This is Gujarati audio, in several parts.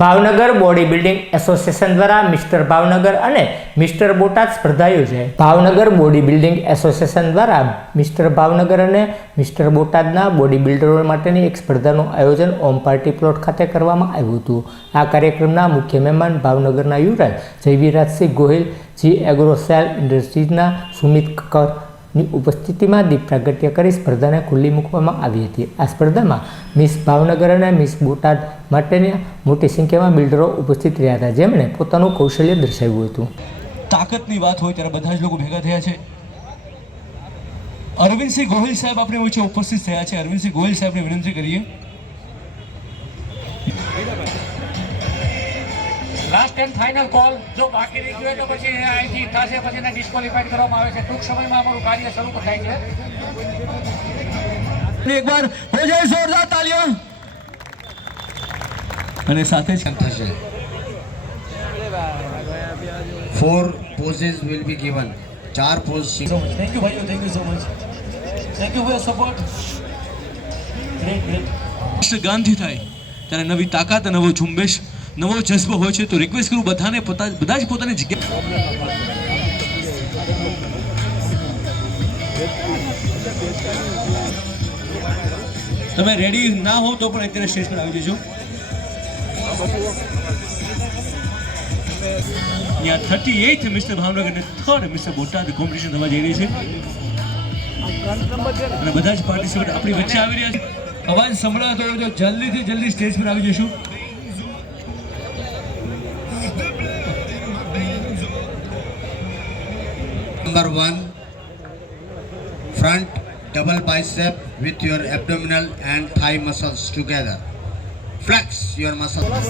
ભાવનગર બોડી બિલ્ડિંગ એસોસિએશન દ્વારા મિસ્ટર ભાવનગર અને મિસ્ટર બોટાદ સ્પર્ધા યોજાઈ। ભાવનગર બોડી બિલ્ડિંગ એસોસિએશન દ્વારા મિસ્ટર ભાવનગર અને મિસ્ટર બોટાદના બોડી બિલ્ડરો માટેની એક સ્પર્ધાનું આયોજન ઓમ પાર્ટી પ્લોટ ખાતે કરવામાં આવ્યું હતું। આ કાર્યક્રમના મુખ્ય મહેમાન ભાવનગરના યુવરાજ જયવીરાજસિંહ ગોહિલ, જી એગ્રોસેલ ઇન્ડસ્ટ્રીઝના સુમિત કકર ની ઉપસ્થિતિમાં દીપ પ્રાગટ્ય કરી સ્પર્ધાને ખુલ્લી મૂકવામાં આવી હતી। આ સ્પર્ધામાં મિસ ભાવનગર અને મિસ બોટાદ માટેની મોટી સંખ્યામાં બિલ્ડરો ઉપસ્થિત રહ્યા હતા, જેમણે પોતાનું કૌશલ્ય દર્શાવ્યું હતું। તાકાતની વાત હોય ત્યારે બધા જ લોકો ભેગા થયા છે। અરવિંદસિંહ ગોહિલ સાહેબ આપણી વચ્ચે ઉપસ્થિત થયા છે। અરવિંદસિંહ ગોહિલ સાહેબને વિનંતી કરીએ। લાસ્ટ એન્ડ ફાઇનલ કોલ જો બાકી રહી ગયું તો પછી અહીંથી થશે, પછી એને ડિસ્ક્વોલિફાઈડ કરવામાં આવે છે। ટૂંક સમયમાં અમારું કાર્ય શરૂ થાય છે। એક વાર હો જાય જોરદાર તાળીઓ અને સાથે જ થશે। 4 poses will be given. 4 poses. Thank you ભાઈઓ, thank you so much, thank you for your support. Great Gandhi થાય ત્યારે નવી તાકાત, નવો ઝુંબેશ, નવો જذبો હોય છે। તો રિક્વેસ્ટ કરું બધાને બધા જ પોતાની જગ્યા તમે રેડી ના હો તો પણ અત્યારે સ્ટેજ પર આવી જજો। અહીંયા 38th મિસ્ટર ભાવનગર અને 3rd મિસ્ટર બોટાદ કોમ્પિટિશન થવા જઈ રહી છે અને બધા જ પાર્ટિસિપન્ટ આપણી વચ્ચે આવી રહ્યા છે। અવાજ સંભળાતો હોય તો જલ્દીથી જલ્દી સ્ટેજ પર આવી જશું। Number 1, front double bicep with your abdominal and thigh muscles together. Flex your muscles.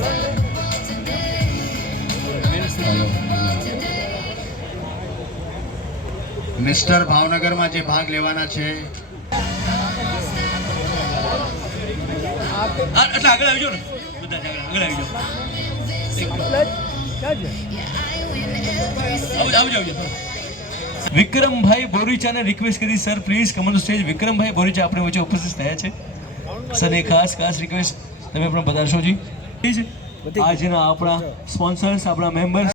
Mister ભાવનગરમાં જે ભાગ લેવાના છે એટલે આગળ આવી જાઓ ને, બધા જ આગળ આવી જાઓ। આવજો। વિક્રમભાઈ બોરીચાને રિક્વેસ્ટ કરી, sir please come on the stage. Vikrambhai Boricha આપણી વચ્ચે ઉપસ્થિત થયા છે। સર એ ખાસ રિક્વેસ્ટ, તમે પણ પધારશો જી। આજના આપણા સ્પોન્સર્સ, આપણા મેમ્બર્સ